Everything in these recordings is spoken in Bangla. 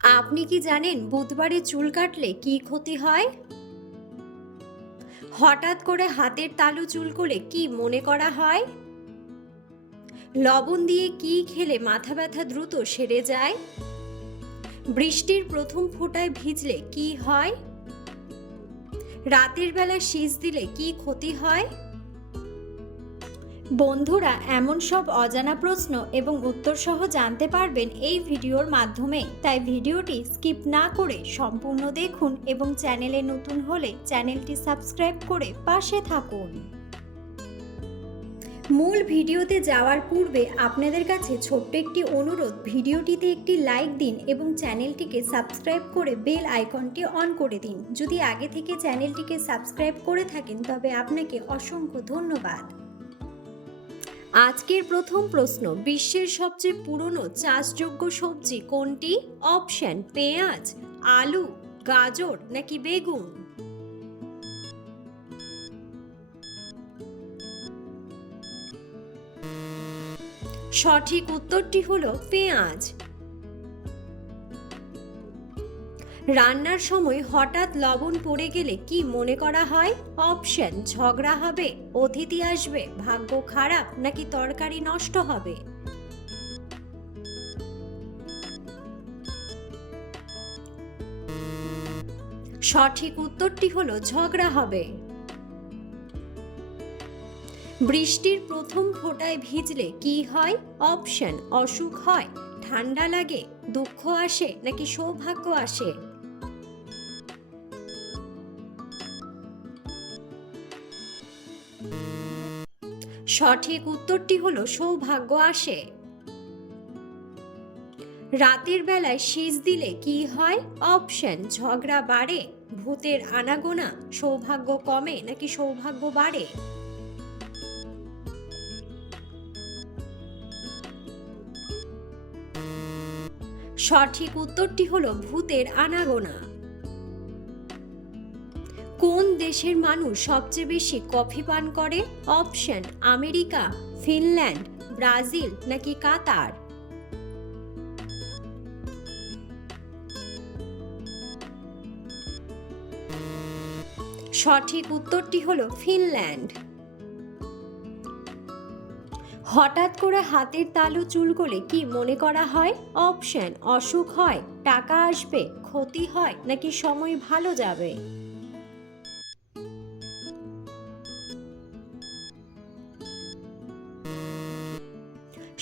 আপনি কি জানেন বুধবারে চুল কাটলে কি ক্ষতি হয়? হঠাৎ করে হাতের তালু চুলকোলে কি মনে করা হয়? লবণ দিয়ে কি খেলে মাথা ব্যথা দ্রুত সেরে যায়? বৃষ্টির প্রথম ফোঁটায় ভিজলে কি হয়? রাতের বেলা সেচ দিলে কি ক্ষতি হয়? বন্ধুরা, এমন সব অজানা প্রশ্ন এবং উত্তর সহ জানতে পারবেন এই ভিডিওর মাধ্যমে, তাই ভিডিওটি স্কিপ না করে সম্পূর্ণ দেখুন এবং চ্যানেলে নতুন হলে চ্যানেলটি সাবস্ক্রাইব করে পাশে থাকুন। মূল ভিডিওতে যাওয়ার পূর্বে আপনাদের কাছে ছোট্ট একটি অনুরোধ, ভিডিওটিতে একটি লাইক দিন এবং চ্যানেলটিকে সাবস্ক্রাইব করে বেল আইকনটি অন করে দিন। যদি আগে থেকে চ্যানেলটিকে সাবস্ক্রাইব করে থাকেন তবে আপনাকে অসংখ্য ধন্যবাদ। আজকের প্রথম প্রশ্ন, বিশ্বের সবচেয়ে পুরনো চাষযোগ্য সবজি কোনটি? অপশন: পেঁয়াজ, আলু, গাজর নাকি বেগুন? সঠিক উত্তরটি হলো পেঁয়াজ। রান্নার সময় হঠাৎ লবণ পড়ে গেলে কি মনে করা হয়? অপশন: ঝগড়া হবে, অতিথি আসবে, ভাগ্য খারাপ নাকি তরকারি নষ্ট হবে? সঠিক উত্তরটি হলো ঝগড়া হবে। বৃষ্টির প্রথম ফোঁটায় ভিজলে কি হয়? অপশন: অসুখ হয়, ঠান্ডা লাগে, দুঃখ আসে নাকি সৌভাগ্য আসে? সঠিক উত্তরটি হলো সৌভাগ্য আসে। রাতের বেলায় সেচ দিলে কি হয়? অপশন: ঝগড়া বাড়ে, ভূতের আনাগোনা, সৌভাগ্য কমে নাকি সৌভাগ্য বাড়ে? সঠিক উত্তরটি হলো ভূতের আনাগোনা। কোন দেশের মানুষ সবচেয়ে বেশি কফি পান করে? অপশন: আমেরিকা, ফিনল্যান্ড, ব্রাজিল নাকি কাতার? সঠিক উত্তরটি হলো ফিনল্যান্ড। হঠাৎ করে হাতের তালু চুলকোলে কি মনে করা হয়? অপশন: অসুখ হয়, টাকা আসবে, ক্ষতি হয় নাকি সময় ভালো যাবে?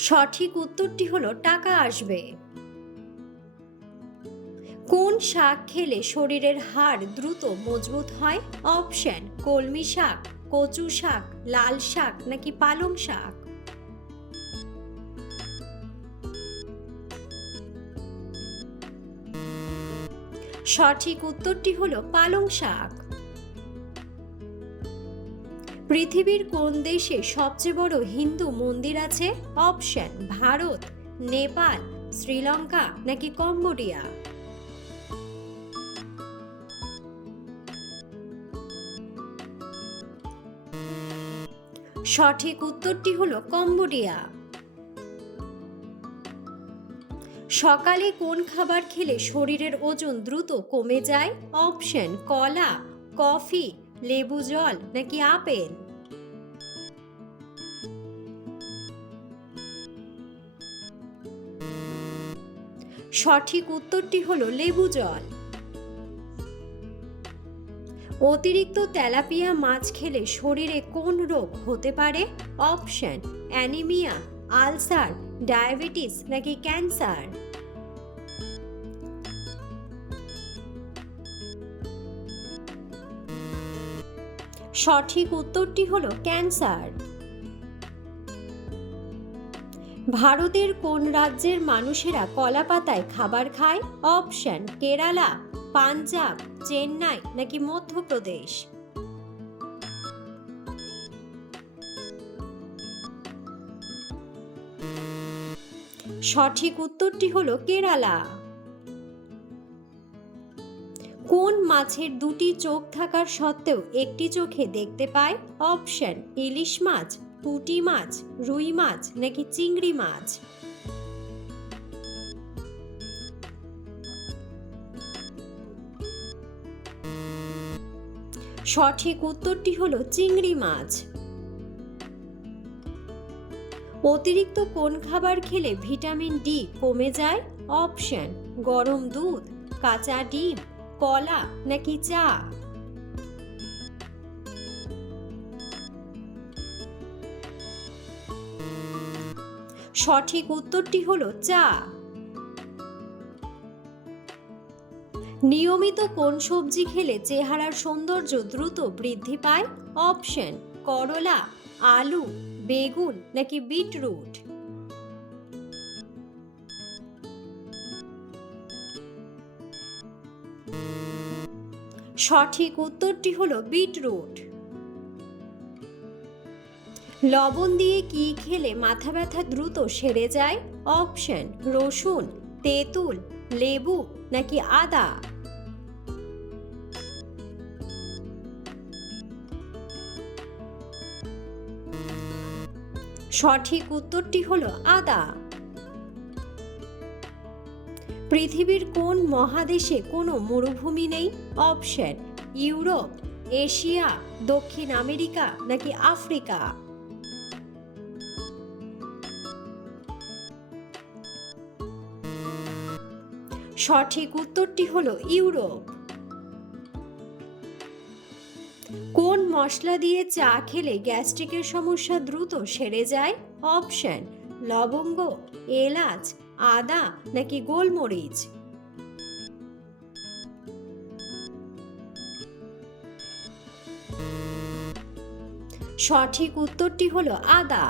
সঠিক উত্তরটি হলো টাকা আসবে। কোন শাক খেলে শরীরের হাড় দ্রুত মজবুত হয়? অপশন: কলমি শাক, কচু শাক, লাল শাক নাকি পালং শাক? সঠিক উত্তরটি হলো পালং শাক। পৃথিবীর কোন দেশে সবচেয়ে বড় হিন্দু মন্দির আছে? অপশন: ভারত, নেপাল, শ্রীলঙ্কা নাকি কম্বোডিয়া? সঠিক উত্তরটি হলো কম্বোডিয়া। সকালে কোন খাবার খেলে শরীরের ওজন দ্রুত কমে যায়? অপশন: কলা, কফি, লেবু জল নাকি আপেল? সঠিক উত্তরটি হলো লেবু জল। অতিরিক্ত তেলাপিয়া মাছ খেলে শরীরে কোন রোগ হতে পারে? অপশন: অ্যানিমিয়া, আলসার, ডায়াবেটিস নাকি ক্যান্সার? সঠিক উত্তরটি হলো ক্যান্সার। ভারতের কোন রাজ্যের মানুষেরা কলা পাতায় খাবার খায়? অপশন: কেরালা, পাঞ্জাব, চেন্নাই নাকি মধ্যপ্রদেশ? সঠিক উত্তরটি হলো কেরালা। কোন মাছের দুটি চোখ থাকার সত্ত্বেও একটি চোখে দেখতে পায়? অপশন: ইলিশ মাছ, পুঁটি মাছ, রুই মাছ নাকি চিংড়ি মাছ? সঠিক উত্তরটি হলো চিংড়ি মাছ। অতিরিক্ত কোন খাবার খেলে ভিটামিন ডি কমে যায়? অপশন: গরম দুধ, কাঁচা ডিম, কলা নাকি চা। সঠিক উত্তরটি হলো চা। নিয়মিত কোন সবজি খেলে চেহারার সৌন্দর্য দ্রুত বৃদ্ধি পায়? অপশন: করলা, আলু, বেগুন নাকি বিটরুট। সঠিক উত্তরটি হলো বিটরুট। লবণ দিয়ে কি খেলে মাথা ব্যথা দ্রুত সেরে যায়? অপশন: রসুন, তেঁতুল, লেবু নাকি আদা। সঠিক উত্তরটি হলো আদা। পৃথিবীর কোন মহাদেশে কোনো মরুভূমি নেই? অপশন: ইউরোপ, এশিয়া, দক্ষিণ আমেরিকা নাকি আফ্রিকা। সঠিক উত্তরটি হলো ইউরোপ। কোন মশলা দিয়ে চা খেলে গ্যাস্ট্রিকের সমস্যা দ্রুত সেরে যায়? অপশন: লবঙ্গ, এলাচ, আদা নাকি গোলমরিচ। সঠিক উত্তরটি হলো আদা।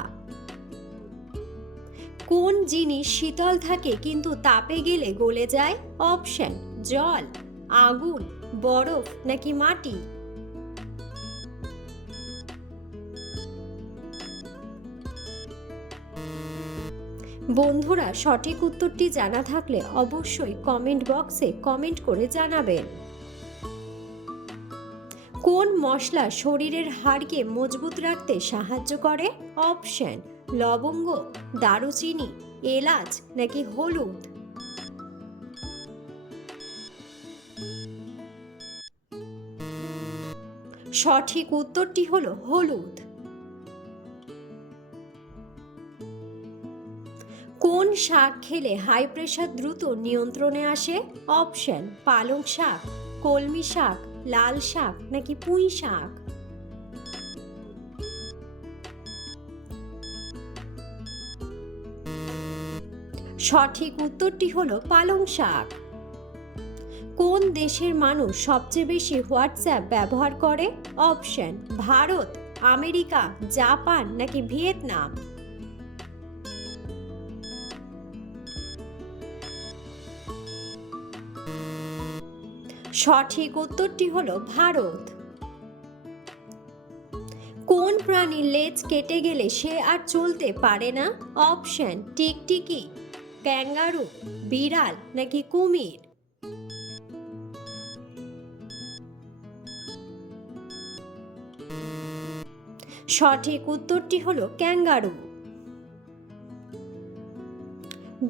কোন জিনিস শীতল থাকে কিন্তু তাপে গেলে গলে যায়? অপশন: জল, আগুন, বরফ নাকি মাটি। বন্ধুরা, সঠিক উত্তরটি জানা থাকলে অবশ্যই কমেন্ট বক্সে কমেন্ট করে জানাবেন। কোন মশলা শরীরের হাড়কে মজবুত রাখতে সাহায্য করে? অপশন: লবঙ্গ, দারুচিনি, এলাচ নাকি হলুদ। সঠিক উত্তরটি হলো হলুদ। কোন শাক খেলে হাই প্রেশার দ্রুত নিয়ন্ত্রণে আসে? অপশন: পালং শাক, কলমি শাক, লাল শাক নাকি পুঁই শাক। সঠিক উত্তরটি হলো পালং শাক। কোন দেশের মানুষ সবচেয়ে বেশি হোয়াটসঅ্যাপ ব্যবহার করে? অপশন: ভারত, আমেরিকা, জাপান নাকি ভিয়েতনাম। সঠিক উত্তরটি হলো ভারত। কোন প্রাণীর লেজ কেটে গেলে সে আর চলতে পারে না? অপশন: টিকটিকি, ক্যাঙ্গারু, বিড়াল নাকি কুমির। সঠিক উত্তরটি হলো ক্যাঙ্গারু।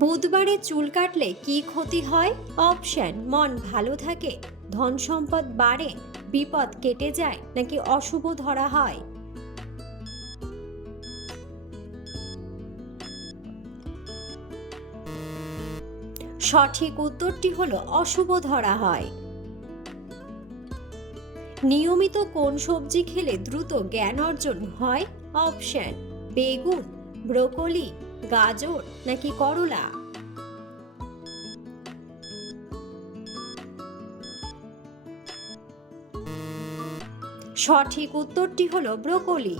বুধবারে চুল কাটলে কি ক্ষতি হয়? অপশন: মন ভালো থাকে, ধন সম্পদ বাড়ে, বিপদ কেটে যায় নাকি অশুভ ধরা হয়। সঠিক উত্তরটি হলো অশুভ ধরা হয়। নিয়মিত কোন সবজি খেলে দ্রুত জ্ঞান অর্জন হয়? অপশন: বেগুন, ব্রোকলি, গাজর নাকি করলা। সঠিক উত্তরটি হলো ব্রোকলি।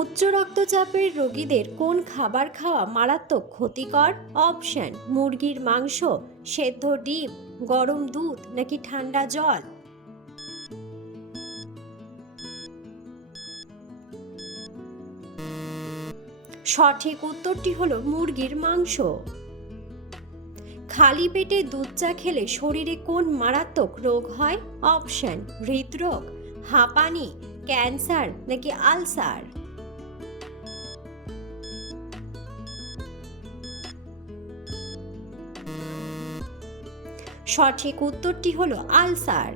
উচ্চ রক্তচাপের রোগীদের কোন খাবার খাওয়া মারাত্মক ক্ষতিকর? অপশন: মুরগির মাংস, সেদ্ধ ডিম, গরম দুধ নাকি ঠান্ডা জল। সঠিক উত্তরটি হলো মুরগির মাংস। খালি পেটে দুধ চা খেলে শরীরে কোন মারাত্মক রোগ হয়? অপশন: হৃদরোগ, হাঁপানি, ক্যান্সার নাকি আলসার। সঠিক উত্তরটি হলো আলসার।